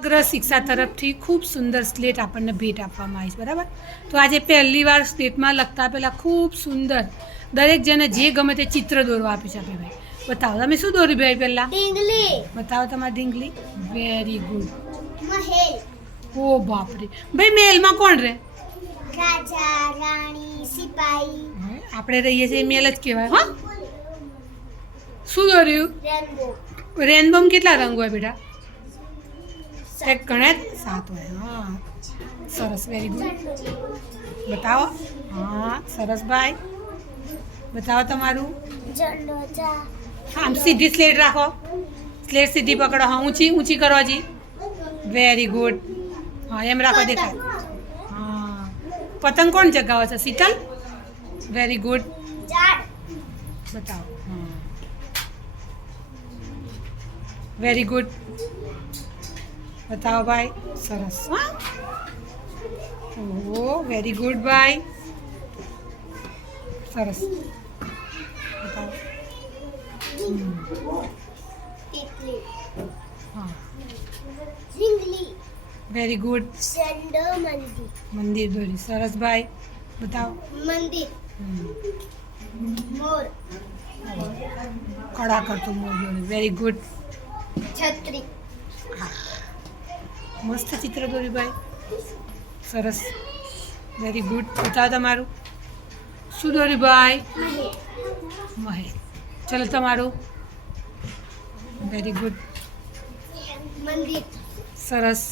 સમગ્ર શિક્ષા તરફથી ખૂબ સુંદર સ્લેટ આપણને ભેટ આપવામાં આવી છે, બરાબર. તો આજે પહેલી વાર સ્લેટમાં લખતા પહેલાં ખૂબ સુંદર દરેક જણે જે ગમે તે ચિત્ર દોરવા આપ્યું છે આપણે ભાઈ. બતાવો તમે શું દોર્યું ભાઈ પહેલાં? ઢીંગલી, બતાવો તમારી ઢીંગલી. Very good. મહેલ, ઓ બાપરે ભાઈ, મહેલમાં કોણ રહે? રાજા, રાણી, સિપાહી, આપણે રહીએ છીએ મેલ જ કહેવાય. હા, શું દોર્યું? રેનબો, રેનબોમાં કેટલા રંગ હોય બેટા? એક ગણે 7 હોય. હા, સરસ, વેરી ગુડ. બતાવો. હા, સરસ ભાઈ. બતાવો તમારું. ઝંડો, ચા, હા, આમ સીધી સ્લેટ રાખો. સ્લેટ સીધી પકડો. હા, ઊંચી ઊંચી કરો હજી. Very good. હા, એમ રાખો, દેખાય. હા, પતંગ કોણ ચગાવે છે? શીતલ. Very good. ઝાડ, બતાવો. હા, વેરી ગુડ. બતાવો ભાઈ. સરસ. હા, ઓહો, વેરી ગુડ ભાઈ. સરસ. બતાવો. ટીકલી, હા, ઝીંગલી, વેરી ગુડ. ઝંડો, મંદિર, મંદિર દોરી. સરસ ભાઈ. બતાવો. મંદિર, મોર, કડા કરતું મોર દોરી. Very good. છત્રી, મસ્ત ચિત્ર દોર્યું ભાઈ. સરસ, વેરી ગુડ. બતાવો તમારું. શું દોર્યું ભાઈ? મહેલ, મહેલ. ચલો તમારું. Very good. મંદિર, સરસ.